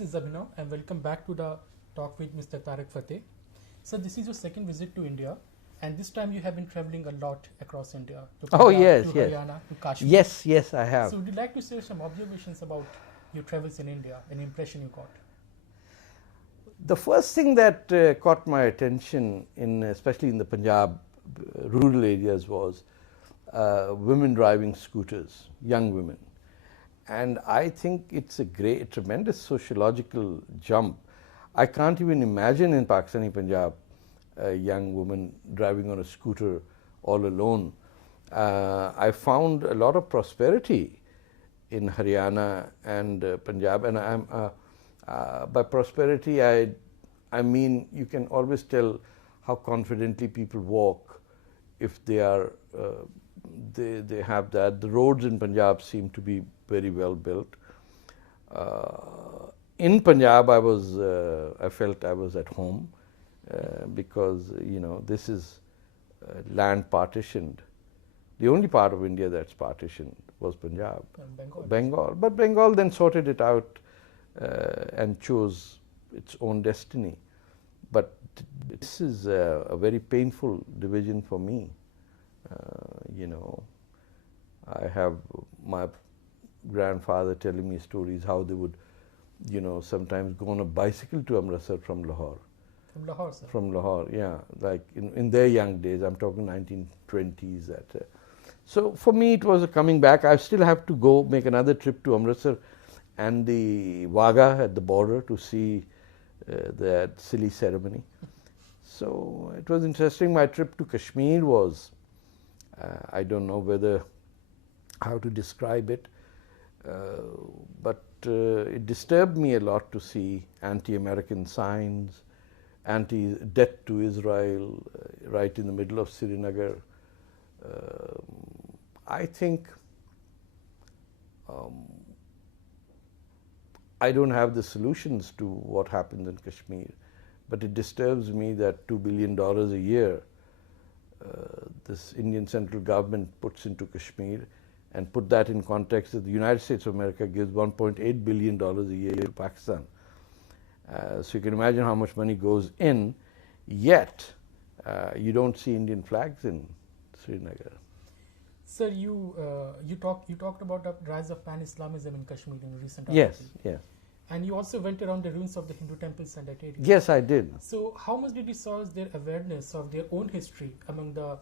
This is Abhinav and welcome back to the talk with Mr. Tarek Fatah. So this is your second visit to India, and this time you have been traveling a lot across India to Oh, Punjab, yes, to yes. Haryana, to Kashmir. Yes, I have. So would you like to share some observations about your travels in India, an impression you got? The first thing that caught my attention, especially in the Punjab rural areas, was women driving scooters, young women. And I think it's a tremendous sociological jump. I can't even imagine in Pakistani Punjab a young woman driving on a scooter all alone. I found a lot of prosperity in Haryana and Punjab, and by prosperity I mean you can always tell how confidently people walk if they are they have that. The roads in Punjab seem to be very well built. In Punjab, I felt I was at home because this is land partitioned. The only part of India that's partitioned was Punjab, Bengal. But Bengal then sorted it out and chose its own destiny. But this is a very painful division for me. I have my grandfather telling me stories how they would, sometimes go on a bicycle to Amritsar from Lahore. From Lahore, sir? From Lahore, yeah. Like in their young days, I'm talking 1920s. So for me, it was a coming back. I still have to go make another trip to Amritsar and the Wagah at the border to see that silly ceremony. So it was interesting. My trip to Kashmir was, I don't know how to describe it, but it disturbed me a lot to see anti-American signs, anti-death to Israel right in the middle of Srinagar. I think I don't have the solutions to what happens in Kashmir, but it disturbs me that $2 billion a year this Indian central government puts into Kashmir, and put that in context that the United States of America gives $1.8 billion a year to Pakistan. So you can imagine how much money goes in, yet you don't see Indian flags in Srinagar. Sir, you talked about the rise of pan-Islamism in Kashmir in a recent article. Yes. And you also went around the ruins of the Hindu temples and that area. Yes, I did. So how much did you source their awareness of their own history among the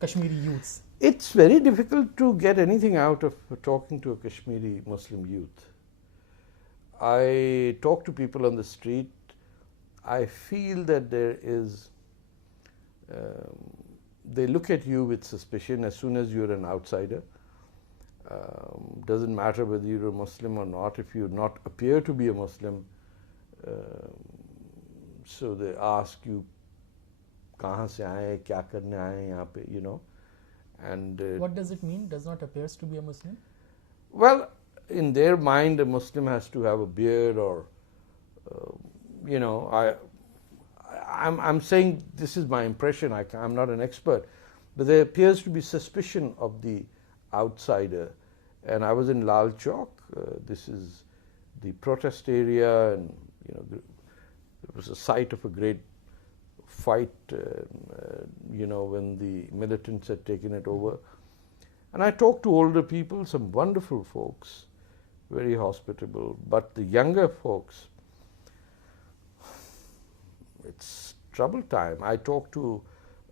Kashmiri youths? It's very difficult to get anything out of talking to a Kashmiri Muslim youth. I talk to people on the street. I feel that there is, they look at you with suspicion as soon as you're an outsider. Doesn't matter whether you're a Muslim or not. If you not appear to be a Muslim, so they ask you, "Kahan se aaye, kya karne aaye yahan pe," And what does it mean? Does not appears to be a Muslim? Well, in their mind, a Muslim has to have a beard, or I'm saying this is my impression. I'm not an expert, but there appears to be suspicion of the outsider. And I was in Lal Chowk. This is the protest area, and it was a site of a great fight. When the militants had taken it over. And I talked to older people, some wonderful folks, very hospitable. But the younger folks, it's trouble time. I talked to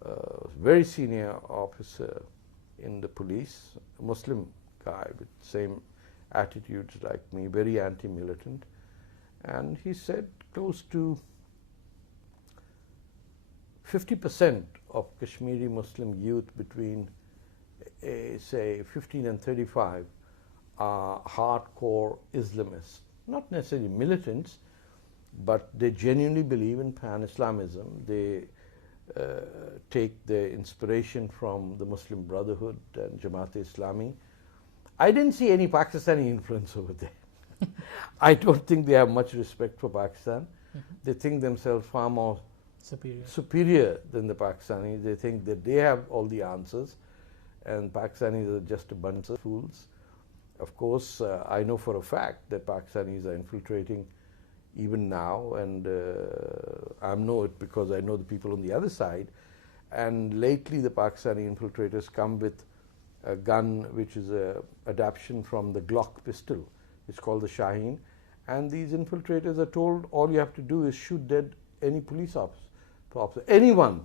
a very senior officer in the police, a Muslim guy with same attitudes like me, very anti-militant. And he said close to 50% of Kashmiri Muslim youth between, say, 15 and 35 are hardcore Islamists. Not necessarily militants, but they genuinely believe in pan-Islamism. They take their inspiration from the Muslim Brotherhood and Jamaat-e-Islami. I didn't see any Pakistani influence over there. I don't think they have much respect for Pakistan. They think themselves far more superior than the Pakistanis. They think that they have all the answers, and Pakistanis are just a bunch of fools. Of course, I know for a fact that Pakistanis are infiltrating even now, and I know it because I know the people on the other side. And lately the Pakistani infiltrators come with a gun which is a adaptation from the Glock pistol. It's called the Shaheen. And these infiltrators are told all you have to do is shoot dead any police officer, anyone,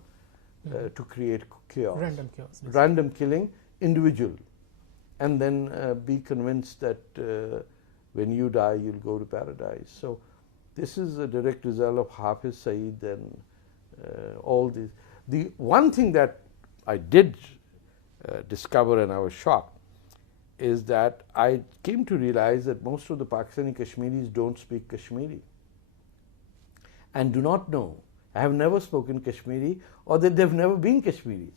to create chaos. Random chaos. Random killing, individual. And then be convinced that when you die, you'll go to paradise. So this is a direct result of Hafiz Saeed and all this. The one thing that I did discover, and I was shocked, is that I came to realize that most of the Pakistani Kashmiris don't speak Kashmiri and do not know. I have never spoken Kashmiri, or that they've never been Kashmiris.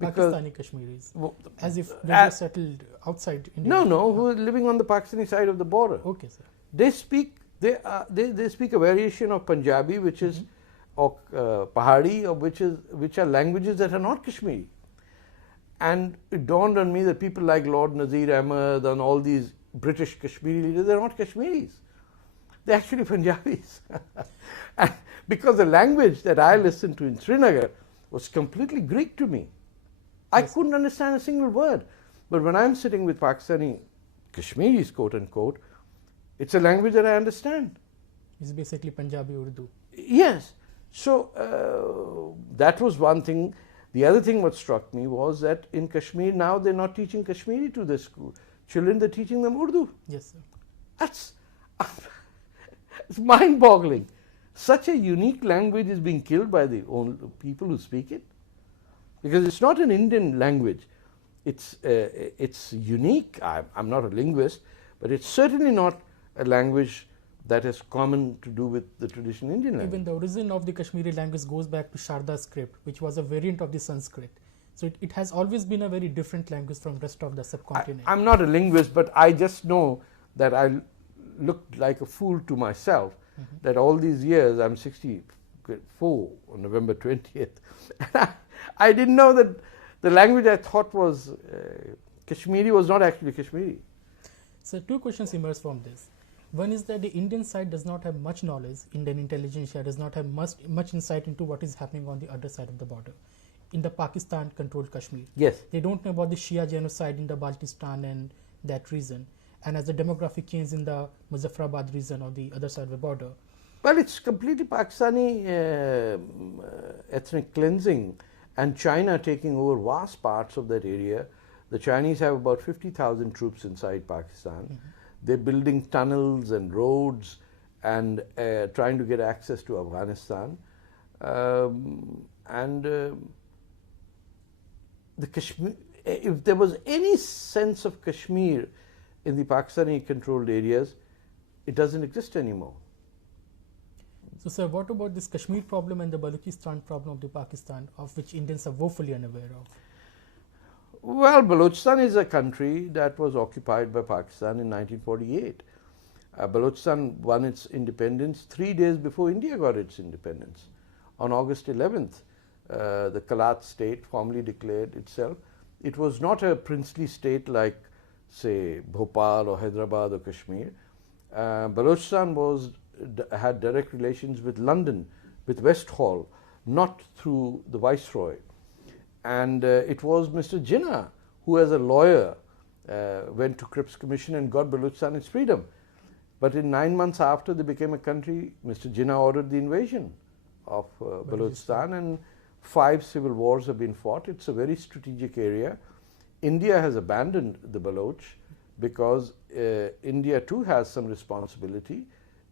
Pakistani Kashmiris, as if they were settled outside India. No, who are living on the Pakistani side of the border. Okay, sir. They speak a variation of Punjabi, which is or Pahari, or which are languages that are not Kashmiri. And it dawned on me that people like Lord Nazir Ahmed and all these British Kashmiri leaders, they're not Kashmiris. They're actually Punjabis. And because the language that I listened to in Srinagar was completely Greek to me. I couldn't understand a single word. But when I'm sitting with Pakistani Kashmiris, quote unquote, it's a language that I understand. It's basically Punjabi Urdu. Yes. So that was one thing. The other thing what struck me was that in Kashmir now they're not teaching Kashmiri to their school children, they're teaching them Urdu. Yes, sir. That's it's mind-boggling. Such a unique language is being killed by the people who speak it, because it's not an Indian language. It's unique. I'm not a linguist, but it's certainly not a language that is common to do with the traditional Indian language. Even the origin of the Kashmiri language goes back to Sharda script, which was a variant of the Sanskrit. So it has always been a very different language from rest of the subcontinent. I'm not a linguist, but I just know that I looked like a fool to myself that all these years, I'm 64 on November 20th, and I didn't know that the language I thought was Kashmiri was not actually Kashmiri. So two questions emerge from this. One is that the Indian side does not have much knowledge, Indian intelligence does not have much insight into what is happening on the other side of the border, in the Pakistan-controlled Kashmir. Yes. They don't know about the Shia genocide in the Baltistan and that region, and as the demographic change in the Muzaffarabad region on the other side of the border. Well, it's completely Pakistani ethnic cleansing, and China taking over vast parts of that area. The Chinese have about 50,000 troops inside Pakistan. They're building tunnels and roads and trying to get access to Afghanistan. The Kashmir, if there was any sense of Kashmir in the Pakistani controlled areas, it doesn't exist anymore. So, sir, what about this Kashmir problem and the Balochistan problem of the Pakistan, of which Indians are woefully unaware of? Well, Balochistan is a country that was occupied by Pakistan in 1948. Balochistan won its independence 3 days before India got its independence. On August 11th, the Kalat state formally declared itself. It was not a princely state like, say, Bhopal or Hyderabad or Kashmir. Balochistan had direct relations with London, with Westhall, not through the Viceroy. And it was Mr. Jinnah who, as a lawyer, went to Cripps Commission and got Balochistan its freedom. But in 9 months after they became a country, Mr. Jinnah ordered the invasion of Balochistan, and 5 civil wars have been fought. It's a very strategic area. India has abandoned the Baloch because India too has some responsibility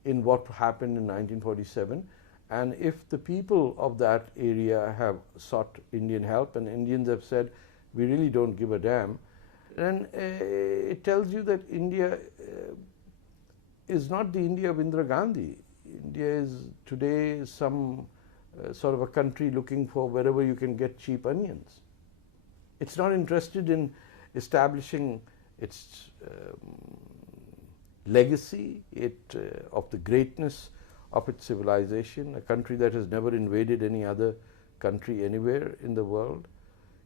in what happened in 1947. And if the people of that area have sought Indian help and Indians have said, we really don't give a damn, then it tells you that India is not the India of Indira Gandhi. India is today some sort of a country looking for wherever you can get cheap onions. It's not interested in establishing its legacy of the greatness of its civilization, a country that has never invaded any other country anywhere in the world,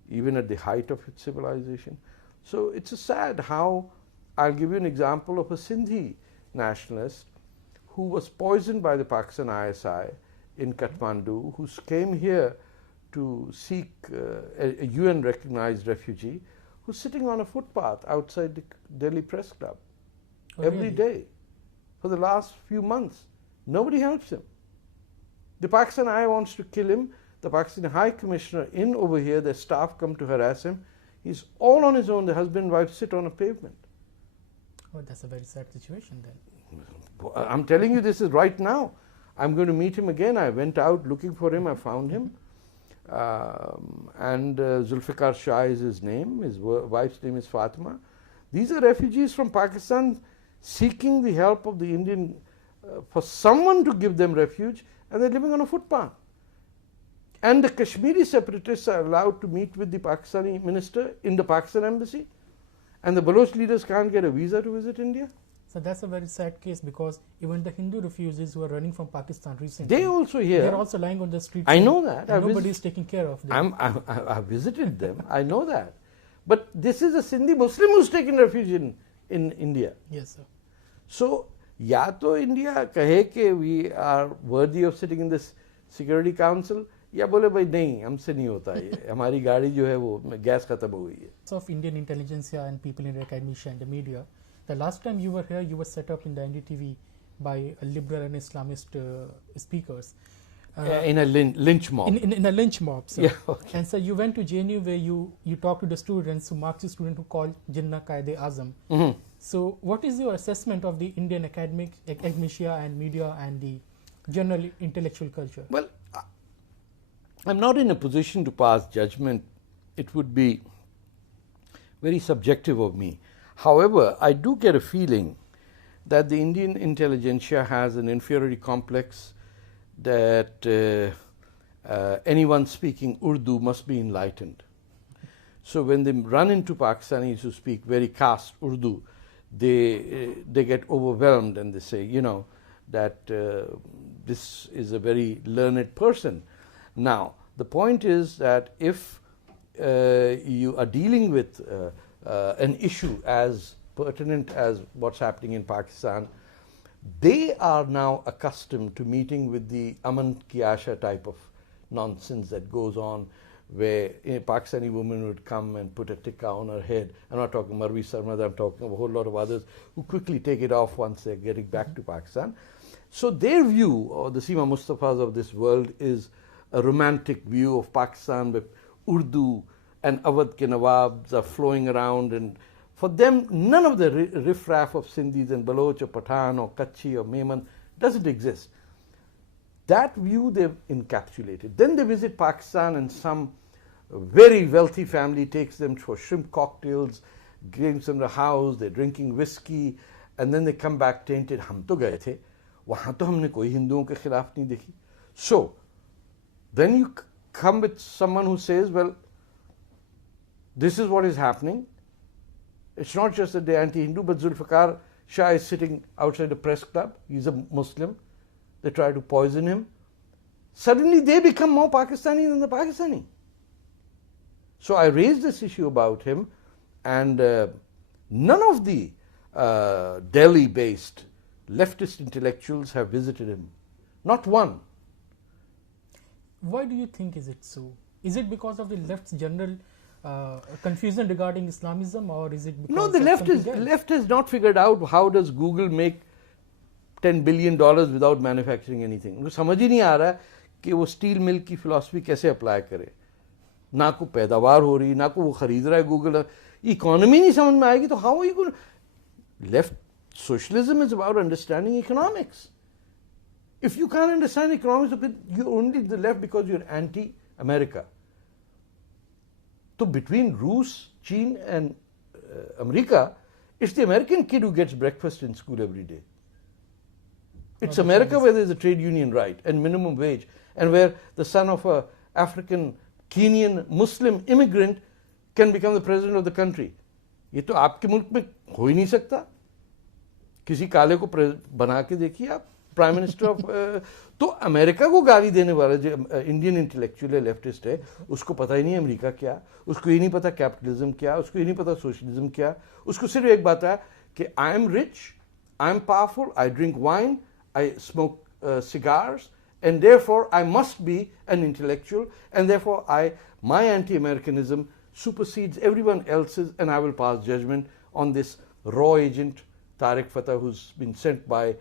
even at the height of its civilization. So it's a sad how, I'll give you an example of a Sindhi nationalist who was poisoned by the Pakistan ISI in Kathmandu, who came here to seek a UN recognized refugee, who's sitting on a footpath outside the Delhi Press Club every day for the last few months. Nobody helps him. The Pakistan Eye wants to kill him. The Pakistan High Commissioner in over here, their staff come to harass him. He's all on his own. The husband and wife sit on a pavement. Oh, that's a very sad situation then. I'm telling you, this is right now. I'm going to meet him again. I went out looking for him. I found him. Zulfikar Shah is his name. His wife's name is Fatima. These are refugees from Pakistan seeking the help of the Indian, for someone to give them refuge, and they're living on a footpath. And the Kashmiri separatists are allowed to meet with the Pakistani minister in the Pakistan embassy, and the Baloch leaders can't get a visa to visit India. So that's a very sad case, because even the Hindu refugees who are running from Pakistan recently, they also here. They're also lying on the street. I know that. Nobody is taking care of them. I've visited them. I know that. But this is a Sindhi Muslim who's taken refuge in India. Yes, sir. So, ya to India kahe ke we are worthy of sitting in this Security Council, या बोले भाई नहीं हमसे नहीं होता ये हमारी गाड़ी जो है वो गैस खत्म हो गई है. Of Indian intelligentsia and people in academia and the media, the last time you were here, you were set up in the NDTV by a liberal and Islamist speakers. In a lynch mob. In a lynch mob, sir. Yeah, okay. And so you went to JNU where you talked to the students, Marxist student who called Jinnah Qaid-e-Azam. Mm-hmm. So what is your assessment of the Indian academia and media and the general intellectual culture? Well, I'm not in a position to pass judgment. It would be very subjective of me. However, I do get a feeling that the Indian intelligentsia has an inferiority complex, that anyone speaking Urdu must be enlightened. So when they run into Pakistanis who speak very caste Urdu, they get overwhelmed and they say, you know, that this is a very learned person. Now, the point is that if you are dealing with an issue as pertinent as what's happening in Pakistan, they are now accustomed to meeting with the Aman Ki Asha type of nonsense that goes on, where a Pakistani woman would come and put a tikka on her head. I'm not talking Marvi Sarmad, I'm talking of a whole lot of others who quickly take it off once they're getting back to Pakistan. So their view, or the Seema Mustafas of this world, is a romantic view of Pakistan with Urdu and Awadh ke Nawabs are flowing around, and for them none of the riffraff of Sindhis and Baloch or Pathan or Kutchi or Memon doesn't exist. That view they've encapsulated. Then they visit Pakistan and some very wealthy family takes them for shrimp cocktails, gives them the house, they're drinking whiskey, and then they come back tainted. हम तो गए थे, वहाँ तो हमने कोई हिंदुओं के खिलाफ नहीं देखी. So, then you come with someone who says, well, this is what is happening. It's not just that they're anti-Hindu, but Zulfikar Shah is sitting outside the press club. He's a Muslim. They try to poison him. Suddenly they become more Pakistani than the Pakistani. So I raised this issue about him, and none of the Delhi-based leftist intellectuals have visited him. Not one. Why do you think is it so? Is it because of the left's general confusion regarding Islamism, or is it because no, the left has not figured out how does Google make $10 billion without manufacturing anything. उनको समझ ही नहीं आ रहा कि वो steel mill की philosophy कैसे apply करे. ना को पैदावार हो रही, ना को वो खरीद रहा है गूगल. इकोनॉमी नहीं समझ में आएगी तो how are you going to... Left socialism is about understanding economics. If you can't understand economics, you're only the left because you're anti-America. So between Rus, China and America, it's the American kid who gets breakfast in school every day. It's America where there's a trade union right and minimum wage, and where the son of a African, Kenyan, Muslim immigrant can become the president of the country. ये तो आपके मुल्क में हो ही नहीं सकता. किसी काले को बना के देखिए आप प्राइम मिनिस्टर ऑफ. तो अमेरिका को गाली देने वाला जो इंडियन इंटेलेक्चुअल है, लेफ्टिस्ट है, उसको पता ही नहीं अमेरिका क्या, उसको ये नहीं पता कैपिटलिज्म क्या, उसको ये नहीं पता सोशलिज्म क्या. उसको सिर्फ एक बात है कि I am rich, I am powerful, I drink wine, I smoke cigars, and therefore I must be an intellectual, and therefore my anti-Americanism supersedes everyone else's, and I will pass judgment on this raw agent Tarek Fatah, who's been sent by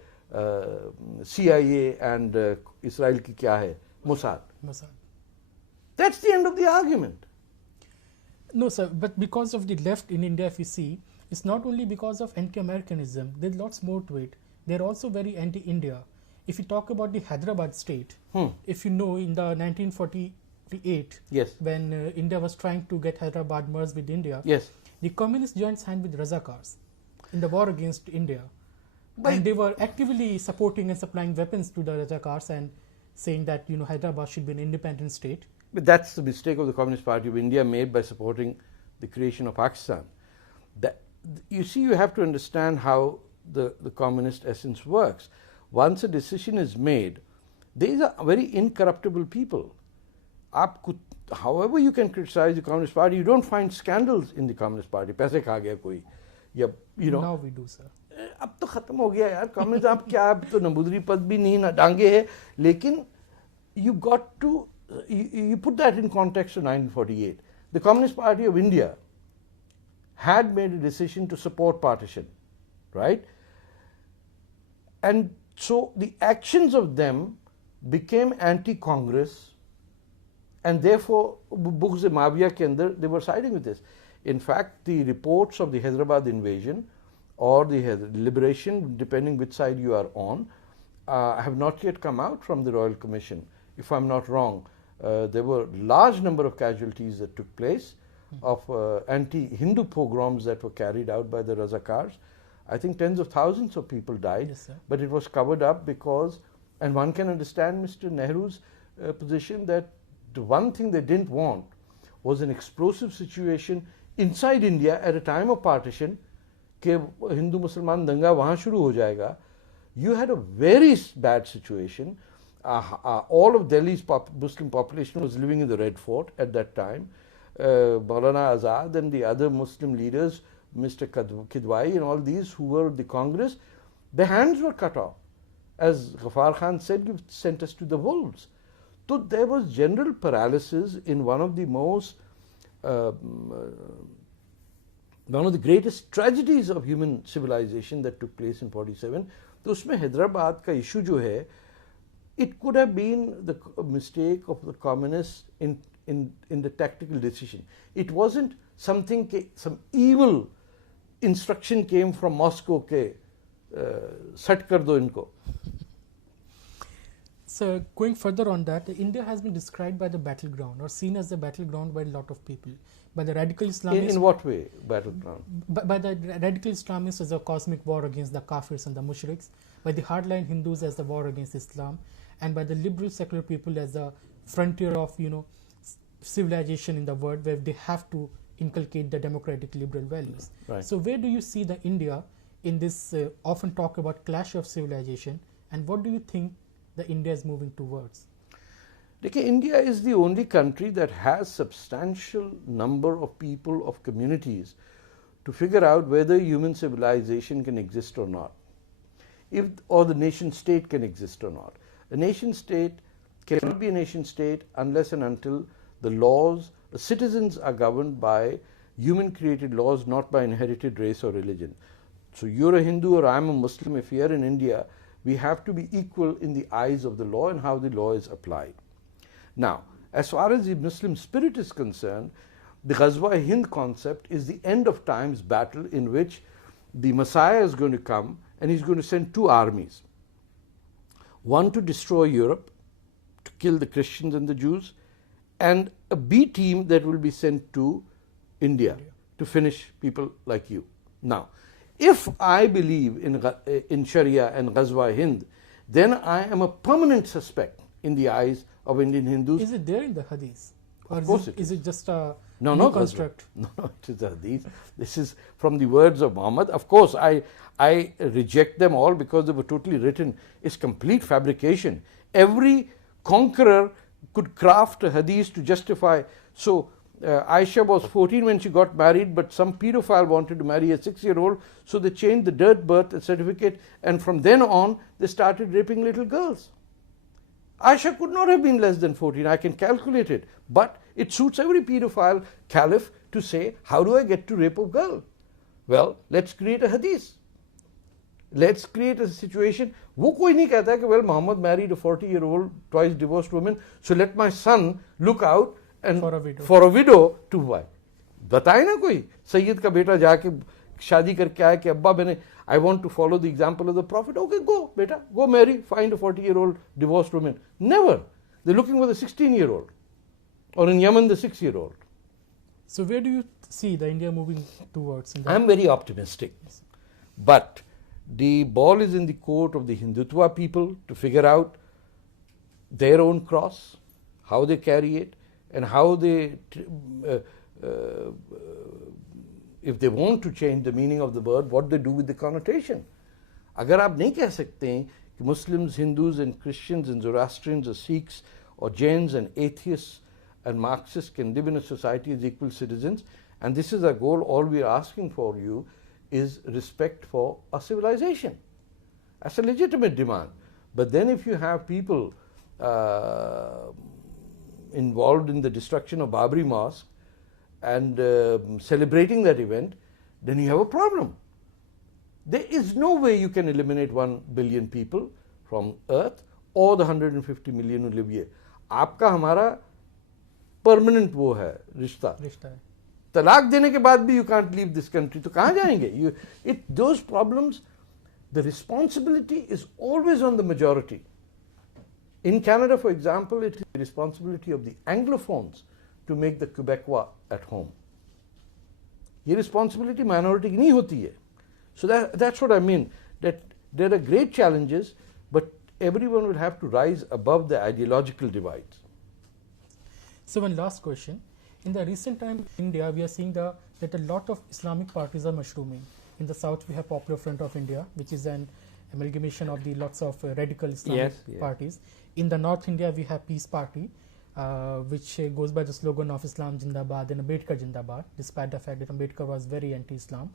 CIA and Israel ki kya hai? Mossad. That's the end of the argument. No, sir, but because of the left in India, if you see, it's not only because of anti-Americanism, there's lots more to it. They're also very anti-India. If you talk about the Hyderabad state, if you know, in the 1948, yes, when India was trying to get Hyderabad merged with India, yes, the communists joined hands with Razakars in the war against India. And they were actively supporting and supplying weapons to the Razakars and saying that, you know, Hyderabad should be an independent state. But that's the mistake of the Communist Party of India made by supporting the creation of Pakistan. You see, you have to understand how the communist essence works. Once a decision is made, these are very incorruptible people. However you can criticize the Communist Party, you don't find scandals in the Communist Party. Paise kha gaya koi. You know. Now we do, sir. अब तो खत्म हो गया यार communism आप क्या अब तो नबूदरी पद भी नहीं ना डांगे है लेकिन you got to you put that in context of 1948. The Communist Party of India had made a decision to support partition, right? And so the actions of them became anti-Congress, and therefore Bughz-e-Mawiya ke andar they were siding with this. In fact, the reports of the Hyderabad invasion or the liberation, depending which side you are on, have not yet come out from the Royal Commission. If I'm not wrong, there were large number of casualties that took place of anti-Hindu pogroms that were carried out by the Razakars. I think tens of thousands of people died, yes, but it was covered up because, and one can understand Mr. Nehru's position that the one thing they didn't want was an explosive situation inside India at a time of partition, कि हिंदू मुसलमान दंगा वहाँ शुरू हो जाएगा. You had a very bad situation. All of Delhi's Muslim population was living in the Red Fort at that time. Maulana Azad and the other Muslim leaders, Mr. Kidwai and all these who were the Congress, their hands were cut off. As Ghaffar Khan said, you sent us to the wolves. So there was general paralysis in one of the most one of the greatest tragedies of human civilization that took place in 47. तो उसमें हैदराबाद का issue जो है, it could have been the mistake of the communists in the tactical decision. It wasn't something some evil instruction came from Moscow के set कर दो इनको. So going further on that, India has been described by the battleground or seen as the battleground by a lot of people. By the radical Islamists. In what way, battleground? By the radical Islamists as a cosmic war against the Kafirs and the Mushriks, by the hardline Hindus as the war against Islam, and by the liberal secular people as the frontier of, you know, civilization in the world where they have to inculcate the democratic liberal values. Right. So where do you see the India in this often talk about clash of civilization, and what do you think the India is moving towards? India is the only country that has substantial number of people, of communities, to figure out whether human civilization can exist or not, or the nation state can exist or not. A nation state cannot be a nation state unless and until the laws, the citizens are governed by human created laws, not by inherited race or religion. So you're a Hindu or I'm a Muslim. If we are in India, we have to be equal in the eyes of the law and how the law is applied. Now, as far as the Muslim spirit is concerned, the Ghazwa-e-Hind concept is the end of times battle in which the Messiah is going to come and he's going to send two armies. One to destroy Europe, to kill the Christians and the Jews, and a B team that will be sent to India to finish people like you. Now, if I believe in Sharia and Ghazwa-e-Hind, then I am a permanent suspect in the eyes of Indian Hindus. Is it there in the Hadith? Or of course is it just a no construct? No, it is the Hadith. This is from the words of Muhammad. Of course, I reject them all because they were totally written. It's complete fabrication. Every conqueror could craft a Hadith to justify. So Aisha was 14 when she got married, but some pedophile wanted to marry a 6-year-old, so they changed the birth certificate, and from then on they started raping little girls. Aisha could not have been less than 14, I can calculate it, but it suits every pedophile caliph to say, how do I get to rape a girl? Well, let's create a hadith. Let's create a situation. वो कोई नहीं कहता है कि well, Muhammad married a 40-year-old, twice divorced woman, so let my son look out and for a widow to wife. बताए ना कोई सैयद का बेटा जाके शादी करके आया कि अब्बा मैंने I want to follow the example of the Prophet. Okay, go, beta, go marry, find a 40-year-old divorced woman. Never. They're looking for the 16-year-old, or in Yemen, the 6-year-old. So where do you see the India moving towards? I'm very optimistic, but the ball is in the court of the Hindutva people to figure out their own cross, how they carry it, and how they, if they want to change the meaning of the word, what they do with the connotation. अगर आप नहीं कह सकते हैं कि Muslims, Hindus and Christians and Zoroastrians or Sikhs or Jains and atheists and Marxists can live in a society as equal citizens, and this is our goal, all we are asking for you is respect for a civilization. That's a legitimate demand. But then if you have people involved in the destruction of Babri Mosque and celebrating that event, then you have a problem. There is no way you can eliminate 1 billion people from earth or the 150 million who live here. आपका हमारा permanent वो है रिश्ता तलाक देने के बाद भी you can't leave this country, तो कहाँ जाएंगे? Those problems, the responsibility is always on the majority. In Canada, for example, it is the responsibility of the Anglophones to make the Quebecois at home. ये responsibility minority की नहीं होती है. So that's what I mean, that there are great challenges, but everyone will have to rise above the ideological divides. So one last question. In the recent time in India, we are seeing that a lot of Islamic parties are mushrooming. In the south, we have Popular Front of India, which is an amalgamation of the lots of radical Islamic parties. In the North India, we have Peace Party, which goes by the slogan of Islam Jindabad and Ambedkar Jindabad, despite the fact that Ambedkar was very anti-Islam.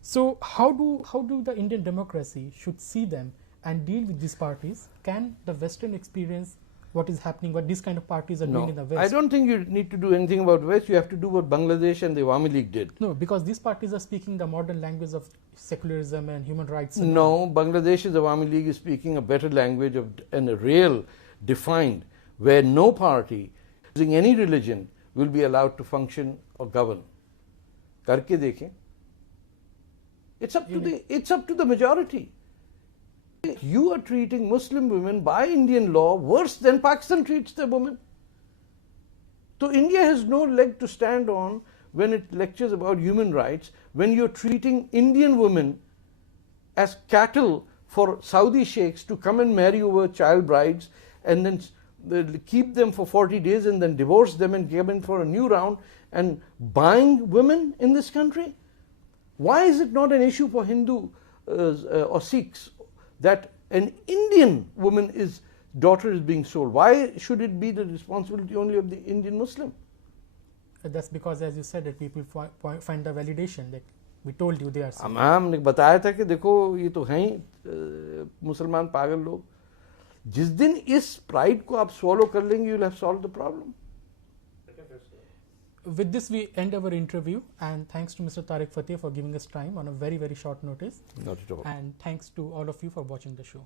So how do the Indian democracy should see them and deal with these parties? Can the Western experience what is happening, what these kind of parties are doing in the West? I don't think you need to do anything about West. You have to do what Bangladesh and the Awami League did. No, because these parties are speaking the modern language of secularism and human rights. No, Bangladesh's Awami League is speaking a better language and a real defined, where no party using any religion will be allowed to function or govern. Karke dekhen. It's up to the majority. You are treating Muslim women by Indian law worse than Pakistan treats the women. So India has no leg to stand on when it lectures about human rights, when you're treating Indian women as cattle for Saudi sheikhs to come and marry over child brides and then keep them for 40 days and then divorce them and give in for a new round, and buying women in this country. Why is it not an issue for Hindu or Sikhs that an Indian woman's daughter is being sold? Why should it be the responsibility only of the Indian Muslim? That's because, as you said, that people find the validation that we told you they are. हमने बताया था कि देखो ये तो हैं ही मुसलमान पागल लोग. जिस दिन इस pride को आप swallow कर लेंगे, you will have solved the problem. With this, we end our interview, and thanks to Mr. Tarek Fatah for giving us time on a very, very short notice. Not at all. And thanks to all of you for watching the show.